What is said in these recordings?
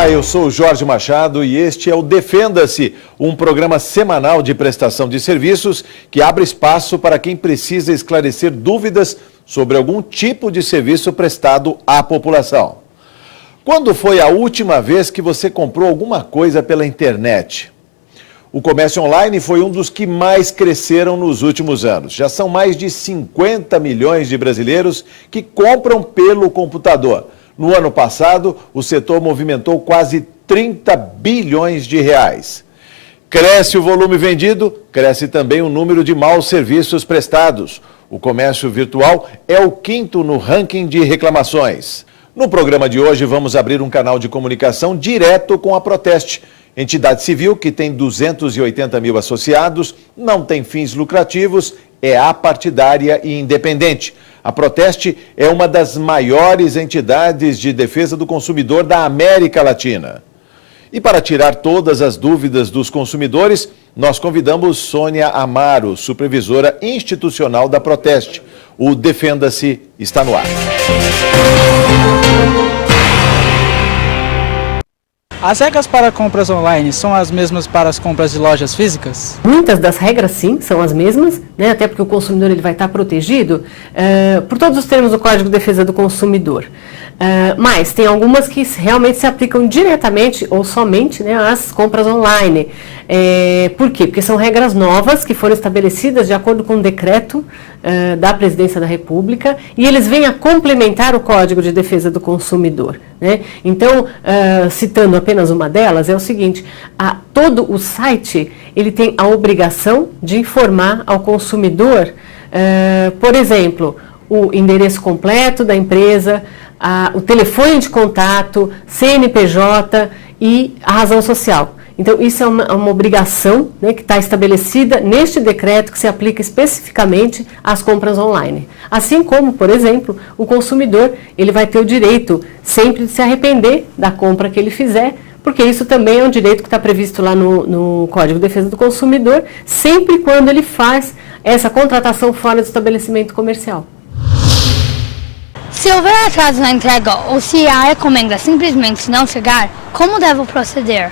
Olá, eu sou o Jorge Machado e este é o Defenda-se, um programa semanal de prestação de serviços que abre espaço para quem precisa esclarecer dúvidas sobre algum tipo de serviço prestado à população. Quando foi a última vez que você comprou alguma coisa pela internet? O comércio online foi um dos que mais cresceram nos últimos anos. Já são mais de 50 milhões de brasileiros que compram pelo computador. No ano passado, o setor movimentou quase 30 bilhões de reais. Cresce o volume vendido, cresce também o número de maus serviços prestados. O comércio virtual é o quinto no ranking de reclamações. No programa de hoje, vamos abrir um canal de comunicação direto com a Proteste, entidade civil que tem 280 mil associados, não tem fins lucrativos, é apartidária e independente. A Proteste é uma das maiores entidades de defesa do consumidor da América Latina. E para tirar todas as dúvidas dos consumidores, nós convidamos Sônia Amaro, supervisora institucional da Proteste. O Defenda-se está no ar. As regras para compras online são as mesmas para as compras de lojas físicas? Muitas das regras, sim, são as mesmas, né? Até porque o consumidor ele vai estar protegido por todos os termos do Código de Defesa do Consumidor. Mas tem algumas que realmente se aplicam diretamente ou somente, né, às compras online. Por quê? Porque são regras novas que foram estabelecidas de acordo com o decreto da Presidência da República e eles vêm a complementar o Código de Defesa do Consumidor, né? Então, citando apenas uma delas, é o seguinte: todo o site ele tem a obrigação de informar ao consumidor, por exemplo, o endereço completo da empresa, o telefone de contato, CNPJ e a razão social. Então, isso é uma obrigação, né, que está estabelecida neste decreto que se aplica especificamente às compras online. Assim como, por exemplo, o consumidor ele vai ter o direito sempre de se arrepender da compra que ele fizer, porque isso também é um direito que está previsto lá no Código de Defesa do Consumidor, sempre quando ele faz essa contratação fora do estabelecimento comercial. Se houver atraso na entrega ou se a encomenda simplesmente não chegar, como devo proceder?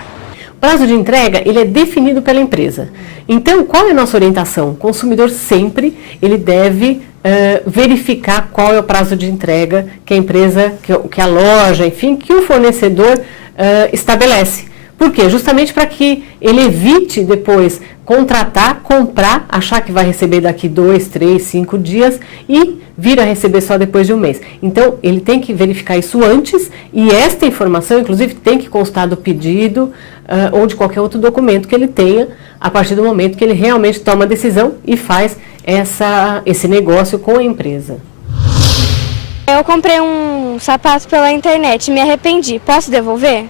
O prazo de entrega ele é definido pela empresa. Então, qual é a nossa orientação? O consumidor sempre ele deve verificar qual é o prazo de entrega que a empresa, que a loja, enfim, que o fornecedor estabelece. Por quê? Justamente para que ele evite depois contratar, comprar, achar que vai receber daqui 2, 3, 5 dias e vir a receber só depois de um mês. Então, ele tem que verificar isso antes e esta informação, inclusive, tem que constar do pedido ou de qualquer outro documento que ele tenha a partir do momento que ele realmente toma a decisão e faz esse negócio com a empresa. Eu comprei um sapato pela internet e me arrependi. Posso devolver?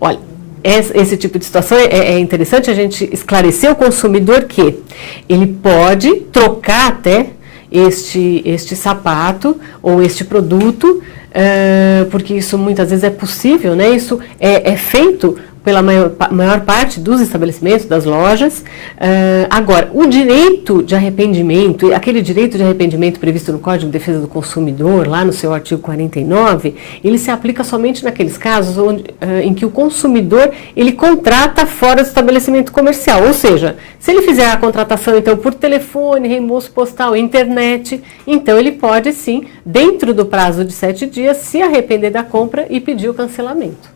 Olha, esse tipo de situação é interessante a gente esclarecer ao consumidor que ele pode trocar até este sapato ou este produto, porque isso muitas vezes é possível, né? Isso é feito pela maior parte dos estabelecimentos, das lojas. Agora, o direito de arrependimento, aquele direito de arrependimento previsto no Código de Defesa do Consumidor, lá no seu artigo 49, ele se aplica somente naqueles casos em que o consumidor ele contrata fora do estabelecimento comercial. Ou seja, se ele fizer a contratação então por telefone, reembolso postal, internet, então ele pode sim, dentro do prazo de 7 dias, se arrepender da compra e pedir o cancelamento.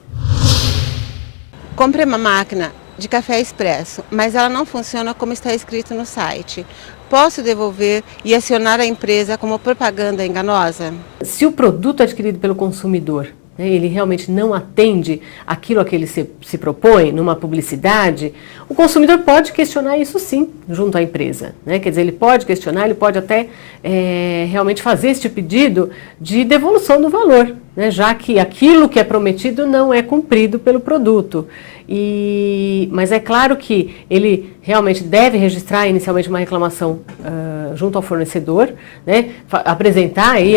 Comprei uma máquina de café expresso, mas ela não funciona como está escrito no site. Posso devolver e acionar a empresa como propaganda enganosa? Se o produto adquirido pelo consumidor, né, ele realmente não atende aquilo a que ele se propõe numa publicidade, o consumidor pode questionar isso sim, junto à empresa, né? Quer dizer, ele pode questionar, ele pode até realmente fazer este pedido de devolução do valor, né, já que aquilo que é prometido não é cumprido pelo produto. Mas é claro que ele realmente deve registrar inicialmente uma reclamação junto ao fornecedor, né, apresentar aí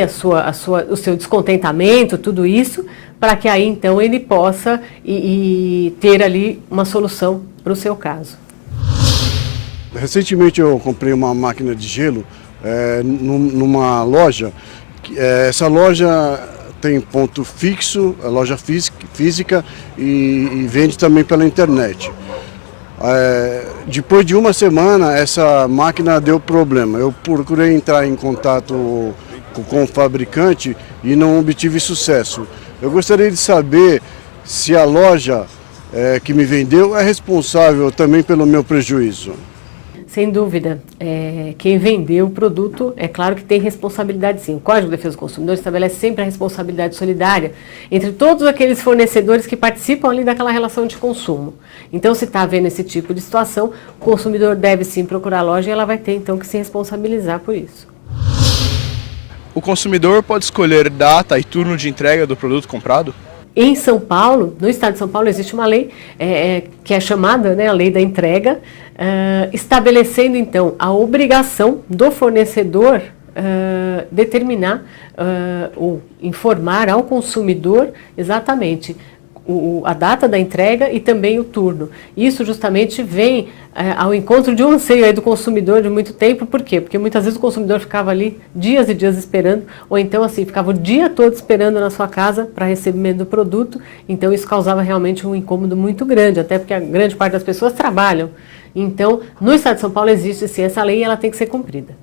o seu descontentamento, tudo isso, para que aí então ele possa ter ali uma solução para o seu caso. Recentemente eu comprei uma máquina de gelo numa loja. Essa loja tem ponto fixo, a loja física e vende também pela internet. Depois de uma semana, essa máquina deu problema. Eu procurei entrar em contato com o fabricante e não obtive sucesso. Eu gostaria de saber se a loja que me vendeu é responsável também pelo meu prejuízo. Sem dúvida, quem vendeu o produto, é claro que tem responsabilidade sim. O Código de Defesa do Consumidor estabelece sempre a responsabilidade solidária entre todos aqueles fornecedores que participam ali daquela relação de consumo. Então, se está havendo esse tipo de situação, o consumidor deve sim procurar a loja e ela vai ter então que se responsabilizar por isso. O consumidor pode escolher data e turno de entrega do produto comprado? Em São Paulo, no estado de São Paulo, existe uma lei que é chamada, né, a lei da entrega, estabelecendo então a obrigação do fornecedor determinar ou informar ao consumidor exatamente a data da entrega e também o turno. Isso justamente vem ao encontro de um anseio aí do consumidor de muito tempo. Por quê? Porque muitas vezes o consumidor ficava ali dias e dias esperando, ou então assim, ficava o dia todo esperando na sua casa para recebimento do produto. Então isso causava realmente um incômodo muito grande, até porque a grande parte das pessoas trabalham. Então, no estado de São Paulo existe sim essa lei e ela tem que ser cumprida.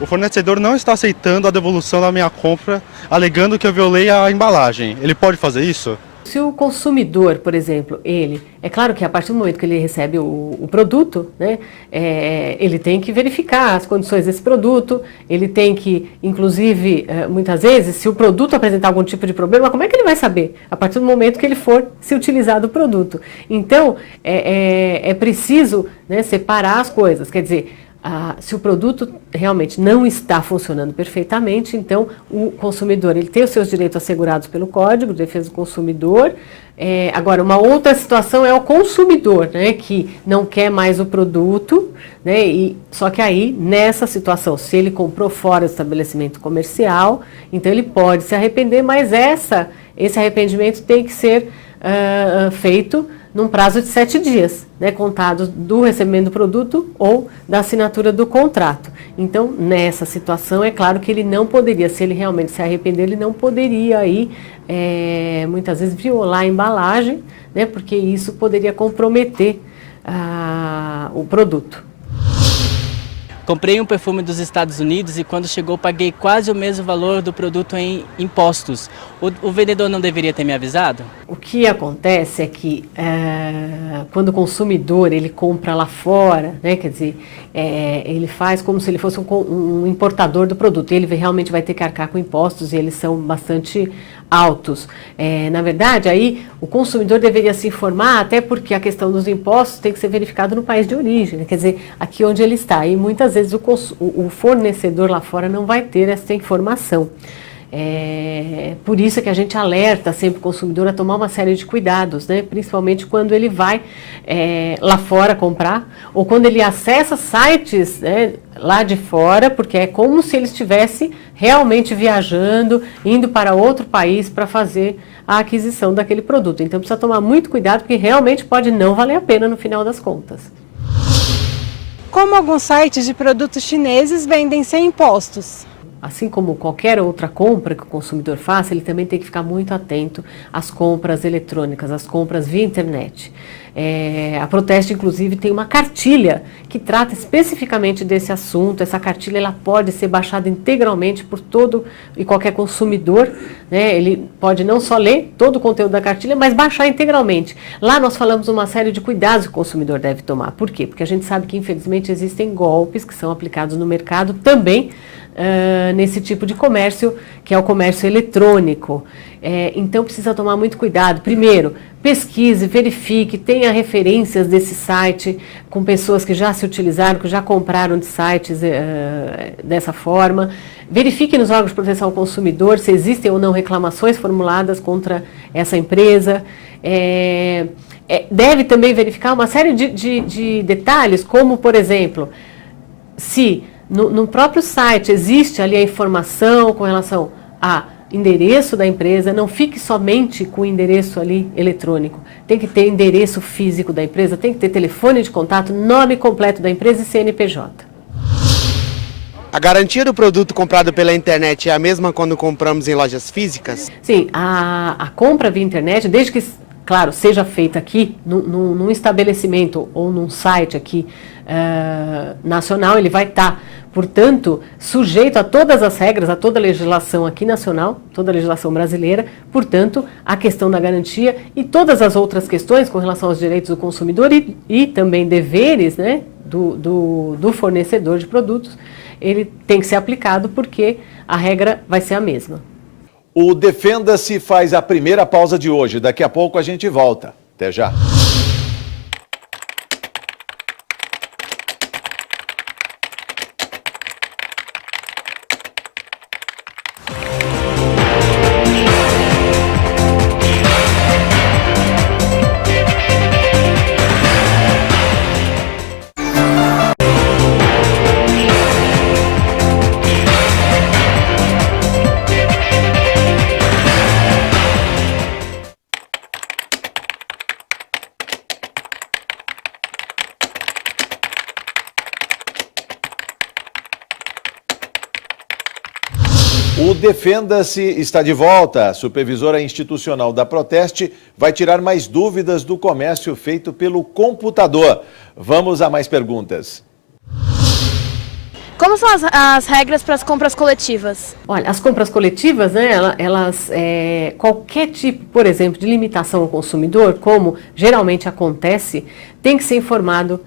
O fornecedor não está aceitando a devolução da minha compra, alegando que eu violei a embalagem. Ele pode fazer isso? Se o consumidor, por exemplo, é claro que a partir do momento que ele recebe o produto, né, ele tem que verificar as condições desse produto, ele tem que, inclusive, muitas vezes, se o produto apresentar algum tipo de problema, como é que ele vai saber? A partir do momento que ele for se utilizar do produto. Então, é preciso, né, separar as coisas, quer dizer, se o produto realmente não está funcionando perfeitamente, então o consumidor ele tem os seus direitos assegurados pelo Código de Defesa do Consumidor. Agora, uma outra situação é o consumidor, né, que não quer mais o produto, né, só que aí, nessa situação, se ele comprou fora do estabelecimento comercial, então ele pode se arrepender, mas esse arrependimento tem que ser feito num prazo de 7 dias, né, contados do recebimento do produto ou da assinatura do contrato. Então, nessa situação, é claro que ele não poderia, se ele realmente se arrepender, ele não poderia aí, muitas vezes, violar a embalagem, né, porque isso poderia comprometer o produto. Comprei um perfume dos Estados Unidos e quando chegou paguei quase o mesmo valor do produto em impostos. O vendedor não deveria ter me avisado? O que acontece é que quando o consumidor ele compra lá fora, né, quer dizer, ele faz como se ele fosse um importador do produto. Ele realmente vai ter que arcar com impostos e eles são bastante altos. Na verdade, aí o consumidor deveria se informar, até porque a questão dos impostos tem que ser verificado no país de origem, né? Quer dizer, aqui onde ele está. E muitas vezes o fornecedor lá fora não vai ter essa informação. Por isso que a gente alerta sempre o consumidor a tomar uma série de cuidados, né? Principalmente quando ele vai lá fora comprar ou quando ele acessa sites, né, lá de fora, porque é como se ele estivesse realmente viajando, indo para outro país para fazer a aquisição daquele produto. Então precisa tomar muito cuidado, porque realmente pode não valer a pena no final das contas. Como alguns sites de produtos chineses vendem sem impostos. Assim como qualquer outra compra que o consumidor faça, ele também tem que ficar muito atento às compras eletrônicas, às compras via internet. A Proteste, inclusive, tem uma cartilha que trata especificamente desse assunto. Essa cartilha ela pode ser baixada integralmente por todo e qualquer consumidor, né? Ele pode não só ler todo o conteúdo da cartilha, mas baixar integralmente. Lá nós falamos uma série de cuidados que o consumidor deve tomar. Por quê? Porque a gente sabe que, infelizmente, existem golpes que são aplicados no mercado também, nesse tipo de comércio, que é o comércio eletrônico. Então precisa tomar muito cuidado. Primeiro, pesquise, verifique, tenha referências desse site com pessoas que já se utilizaram, que já compraram de sites dessa forma. Verifique nos órgãos de proteção ao consumidor se existem ou não reclamações formuladas contra essa empresa. Deve também verificar uma série de detalhes, como, por exemplo, se no próprio site existe ali a informação com relação a endereço da empresa, não fique somente com o endereço ali eletrônico. Tem que ter endereço físico da empresa, tem que ter telefone de contato, nome completo da empresa e CNPJ. A garantia do produto comprado pela internet é a mesma quando compramos em lojas físicas? Sim, a compra via internet, desde que, claro, seja feita aqui, num estabelecimento ou num site aqui nacional, ele vai estar, portanto, sujeito a todas as regras, a toda a legislação aqui nacional, toda a legislação brasileira, portanto, a questão da garantia e todas as outras questões com relação aos direitos do consumidor e também deveres, né, do fornecedor de produtos, ele tem que ser aplicado porque a regra vai ser a mesma. O Defenda-se faz a primeira pausa de hoje. Daqui a pouco a gente volta. Até já. O Defenda-se está de volta. A supervisora institucional da Proteste vai tirar mais dúvidas do comércio feito pelo computador. Vamos a mais perguntas. Como são as regras para as compras coletivas? Olha, as compras coletivas, né, qualquer tipo, por exemplo, de limitação ao consumidor, como geralmente acontece, tem que ser informado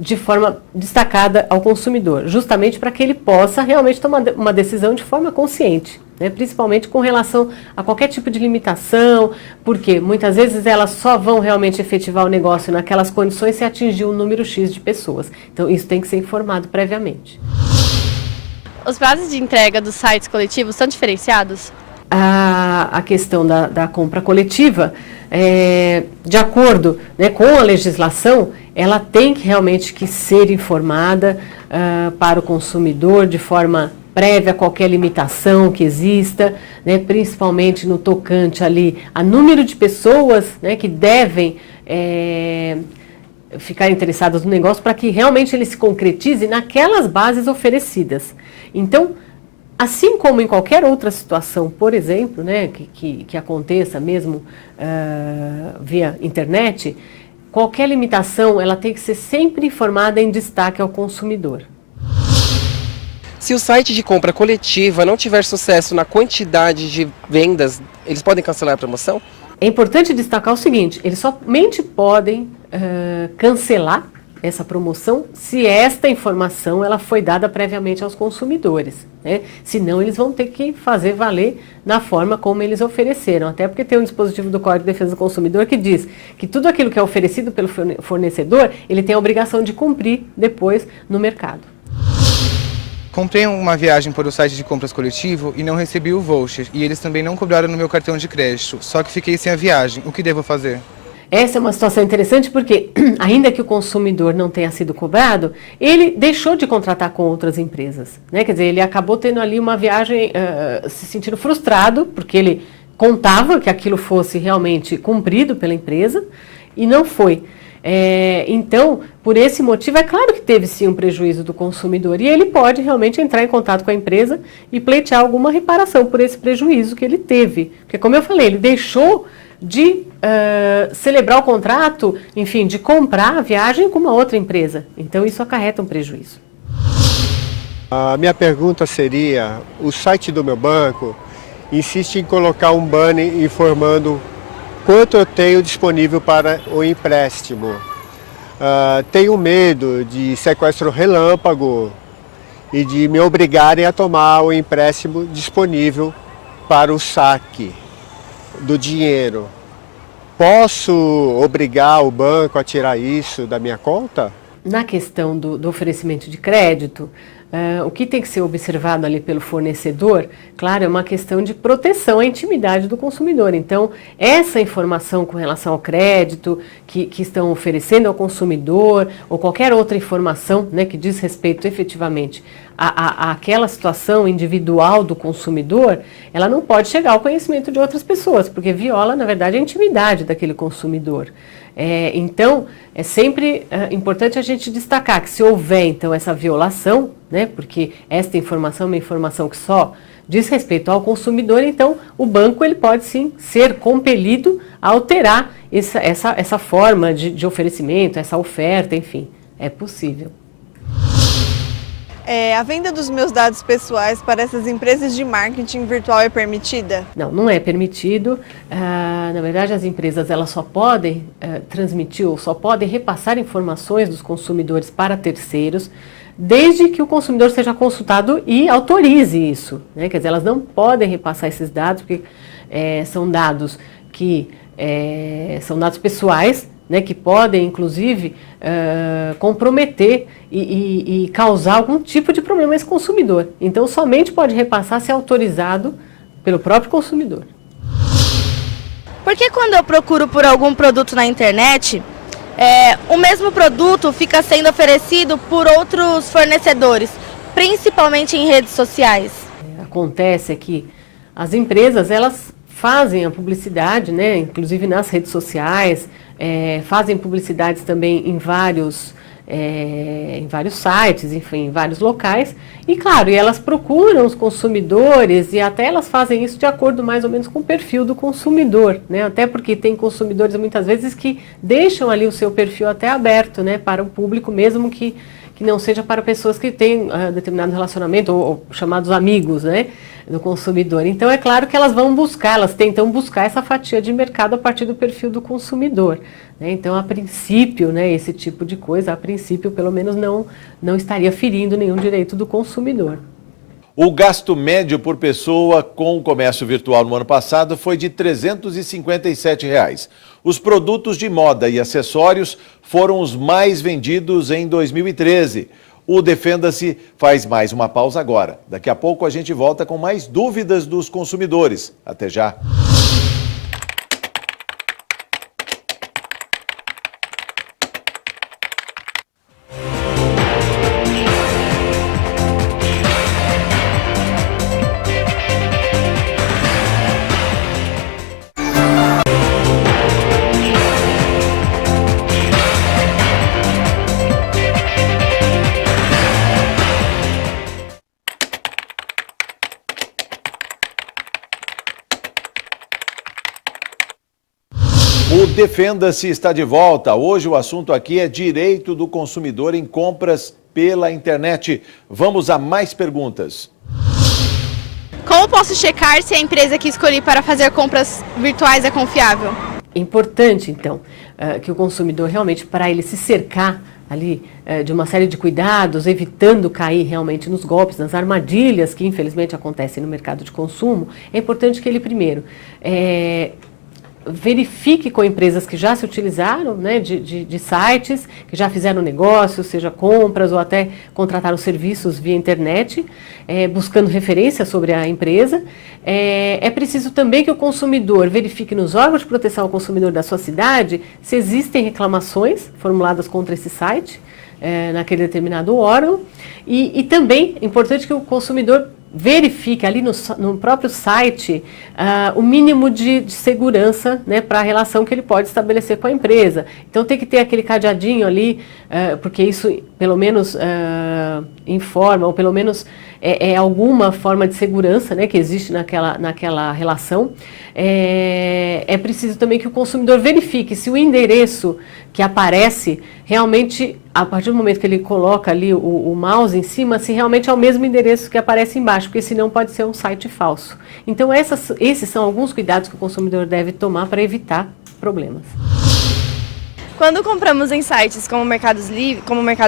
de forma destacada ao consumidor, justamente para que ele possa realmente tomar uma decisão de forma consciente, né? Principalmente com relação a qualquer tipo de limitação, porque muitas vezes elas só vão realmente efetivar o negócio naquelas condições se atingir um número X de pessoas. Então isso tem que ser informado previamente. Os prazos de entrega dos sites coletivos são diferenciados? A questão da compra coletiva, de acordo, né, com a legislação, ela tem que realmente que ser informada para o consumidor de forma prévia a qualquer limitação que exista, né, principalmente no tocante ali a número de pessoas, né, que devem ficar interessadas no negócio para que realmente ele se concretize naquelas bases oferecidas. Então, assim como em qualquer outra situação, por exemplo, né, que aconteça mesmo via internet, qualquer limitação ela tem que ser sempre informada em destaque ao consumidor. Se o site de compra coletiva não tiver sucesso na quantidade de vendas, eles podem cancelar a promoção? É importante destacar o seguinte, eles somente podem cancelar essa promoção se esta informação ela foi dada previamente aos consumidores, né? Senão eles vão ter que fazer valer na forma como eles ofereceram, até porque tem um dispositivo do Código de Defesa do Consumidor que diz que tudo aquilo que é oferecido pelo fornecedor, ele tem a obrigação de cumprir depois no mercado. Comprei uma viagem por um site de compras coletivo e não recebi o voucher, e eles também não cobraram no meu cartão de crédito, só que fiquei sem a viagem. O que devo fazer? Essa é uma situação interessante porque, ainda que o consumidor não tenha sido cobrado, ele deixou de contratar com outras empresas, né? Quer dizer, ele acabou tendo ali uma viagem, se sentindo frustrado, porque ele contava que aquilo fosse realmente cumprido pela empresa e não foi. Então, por esse motivo, é claro que teve sim um prejuízo do consumidor e ele pode realmente entrar em contato com a empresa e pleitear alguma reparação por esse prejuízo que ele teve. Porque, como eu falei, ele deixou de celebrar o contrato, enfim, de comprar a viagem com uma outra empresa. Então, isso acarreta um prejuízo. A minha pergunta seria, o site do meu banco insiste em colocar um banner informando quanto eu tenho disponível para o empréstimo. Tenho medo de sequestro relâmpago e de me obrigarem a tomar o empréstimo disponível para o saque do dinheiro. Posso obrigar o banco a tirar isso da minha conta? Na questão do oferecimento de crédito, o que tem que ser observado ali pelo fornecedor, claro, é uma questão de proteção à intimidade do consumidor. Então, essa informação com relação ao crédito que estão oferecendo ao consumidor, ou qualquer outra informação, né, que diz respeito efetivamente aquela situação individual do consumidor, ela não pode chegar ao conhecimento de outras pessoas, porque viola, na verdade, a intimidade daquele consumidor. Então, é sempre importante a gente destacar que se houver, então, essa violação, né, porque esta informação é uma informação que só diz respeito ao consumidor, então o banco ele pode sim ser compelido a alterar essa forma de oferecimento, essa oferta, enfim, é possível. A venda dos meus dados pessoais para essas empresas de marketing virtual é permitida? Não, não é permitido. Na verdade, as empresas elas só podem transmitir ou só podem repassar informações dos consumidores para terceiros, desde que o consumidor seja consultado e autorize isso, né? Quer dizer, elas não podem repassar esses dados, porque são dados que são dados pessoais, né, que podem, inclusive, comprometer e causar algum tipo de problema a esse consumidor. Então, somente pode repassar se autorizado pelo próprio consumidor. Por que quando eu procuro por algum produto na internet, o mesmo produto fica sendo oferecido por outros fornecedores, principalmente em redes sociais? Acontece que as empresas, elas fazem a publicidade, né, inclusive nas redes sociais, fazem publicidades também em vários sites, enfim, em vários locais, e claro, elas procuram os consumidores e até elas fazem isso de acordo mais ou menos com o perfil do consumidor, né? Até porque tem consumidores muitas vezes que deixam ali o seu perfil até aberto, né, para o público, mesmo que não seja para pessoas que têm determinado relacionamento ou chamados amigos, né, do consumidor. Então é claro que elas tentam buscar essa fatia de mercado a partir do perfil do consumidor, né? Então a princípio, né, esse tipo de coisa, a princípio pelo menos não estaria ferindo nenhum direito do consumidor. O gasto médio por pessoa com o comércio virtual no ano passado foi de R$ 357. Os produtos de moda e acessórios foram os mais vendidos em 2013. O Defenda-se faz mais uma pausa agora. Daqui a pouco a gente volta com mais dúvidas dos consumidores. Até já. O Defenda-se está de volta. Hoje o assunto aqui é direito do consumidor em compras pela internet. Vamos a mais perguntas. Como posso checar se a empresa que escolhi para fazer compras virtuais é confiável? Importante, então, que o consumidor realmente, para ele se cercar ali de uma série de cuidados, evitando cair realmente nos golpes, nas armadilhas que infelizmente acontecem no mercado de consumo, é importante que ele primeiro verifique com empresas que já se utilizaram, né, de sites, que já fizeram negócios, seja compras ou até contrataram serviços via internet, buscando referência sobre a empresa. É preciso também que o consumidor verifique nos órgãos de proteção ao consumidor da sua cidade se existem reclamações formuladas contra esse site, naquele determinado órgão. E também é importante que o consumidor verifique ali no próprio site o mínimo de segurança, né, para a relação que ele pode estabelecer com a empresa. Então tem que ter aquele cadeadinho ali, porque isso pelo menos informa, ou pelo menos é alguma forma de segurança, né, que existe naquela relação. É preciso também que o consumidor verifique se o endereço que aparece realmente, a partir do momento que ele coloca ali o mouse em cima, se realmente é o mesmo endereço que aparece embaixo, porque senão pode ser um site falso. Então esses são alguns cuidados que o consumidor deve tomar para evitar problemas. Quando compramos em sites como Mercado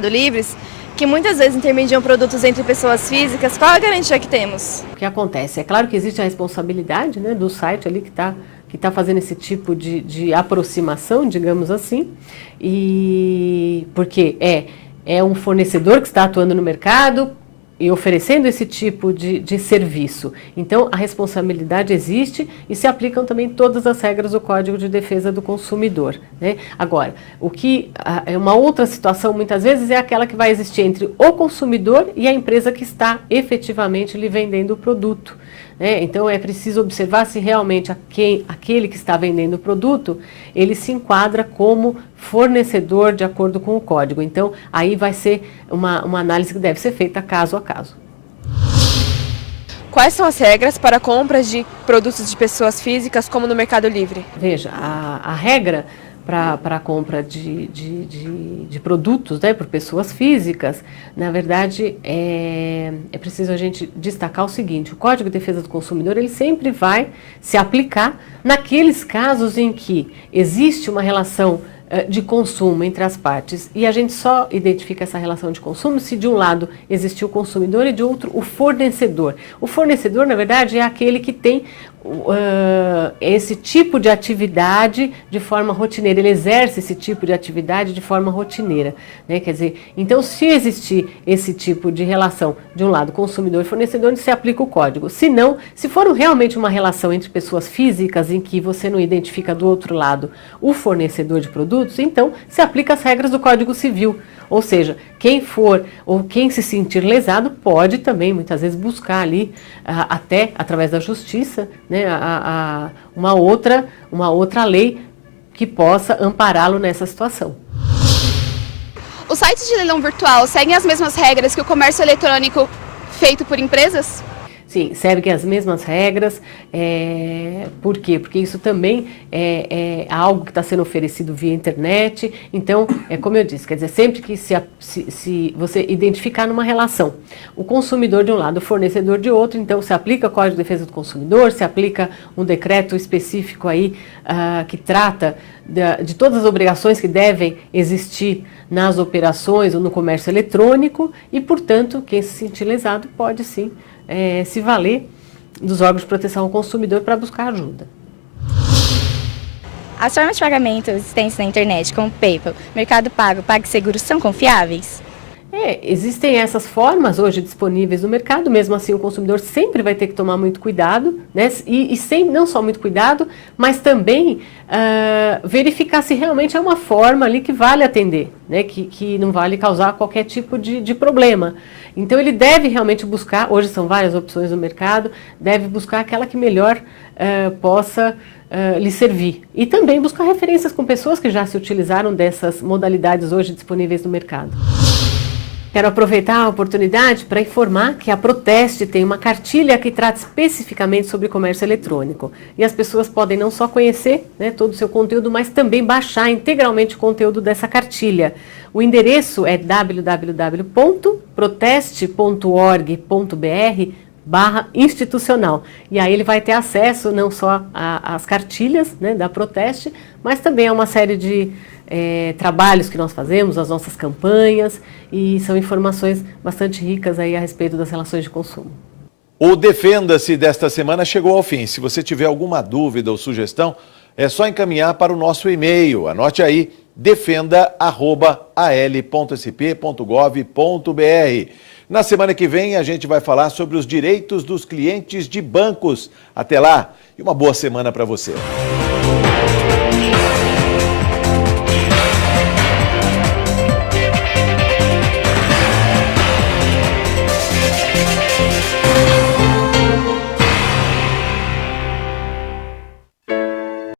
Livre, que muitas vezes intermediam produtos entre pessoas físicas, qual a garantia que temos? O que acontece? É claro que existe a responsabilidade, né, do site ali que está fazendo esse tipo de aproximação, digamos assim, e porque é um fornecedor que está atuando no mercado, e oferecendo esse tipo de serviço. Então, a responsabilidade existe e se aplicam também todas as regras do Código de Defesa do Consumidor, né? Agora, o que é uma outra situação, muitas vezes, é aquela que vai existir entre o consumidor e a empresa que está efetivamente lhe vendendo o produto, né? Então, é preciso observar se realmente aquele que está vendendo o produto, ele se enquadra como fornecedor de acordo com o código. Então, aí vai ser uma análise que deve ser feita caso a caso. Quais são as regras para compras de produtos de pessoas físicas, como no Mercado Livre? Veja, a regra para a compra de produtos, né, por pessoas físicas, na verdade, é preciso a gente destacar o seguinte: o Código de Defesa do Consumidor, ele sempre vai se aplicar naqueles casos em que existe uma relação de consumo entre as partes, e a gente só identifica essa relação de consumo se de um lado existiu o consumidor e de outro o fornecedor. O fornecedor, na verdade, é aquele que tem esse tipo de atividade de forma rotineira, ele exerce esse tipo de atividade de forma rotineira, né? Quer dizer, então, se existir esse tipo de relação de um lado consumidor e fornecedor, se aplica o código. Se não, se for realmente uma relação entre pessoas físicas em que você não identifica do outro lado o fornecedor de produtos, então se aplica as regras do Código Civil. Ou seja, quem for ou quem se sentir lesado pode também, muitas vezes, buscar ali, até através da justiça, né, uma outra lei que possa ampará-lo nessa situação. Os sites de leilão virtual seguem as mesmas regras que o comércio eletrônico feito por empresas? Sim, seguem as mesmas regras. Por quê? Porque isso também é algo que está sendo oferecido via internet. Então, como eu disse, quer dizer, sempre que se você identificar numa relação o consumidor de um lado, o fornecedor de outro, então se aplica o Código de Defesa do Consumidor, se aplica um decreto específico aí que trata de todas as obrigações que devem existir nas operações ou no comércio eletrônico e, portanto, quem se sentir lesado pode sim se valer dos órgãos de proteção ao consumidor para buscar ajuda. As formas de pagamento existentes na internet, como PayPal, Mercado Pago, PagSeguro, são confiáveis? Existem essas formas hoje disponíveis no mercado, mesmo assim o consumidor sempre vai ter que tomar muito cuidado, né? Não só muito cuidado, mas também verificar se realmente é uma forma ali que vale atender, né? Que não vale causar qualquer tipo de problema. Então ele deve realmente buscar, hoje são várias opções no mercado, deve buscar aquela que melhor possa lhe servir. E também buscar referências com pessoas que já se utilizaram dessas modalidades hoje disponíveis no mercado. Quero aproveitar a oportunidade para informar que a Proteste tem uma cartilha que trata especificamente sobre comércio eletrônico. E as pessoas podem não só conhecer, né, todo o seu conteúdo, mas também baixar integralmente o conteúdo dessa cartilha. O endereço é www.proteste.org.br/institucional. E aí ele vai ter acesso não só às cartilhas, né, da Proteste, mas também a uma série de trabalhos que nós fazemos, as nossas campanhas, e são informações bastante ricas aí a respeito das relações de consumo. O Defenda-se desta semana chegou ao fim. Se você tiver alguma dúvida ou sugestão, é só encaminhar para o nosso e-mail. Anote aí, defenda@al.sp.gov.br. Na semana que vem a gente vai falar sobre os direitos dos clientes de bancos. Até lá e uma boa semana para você.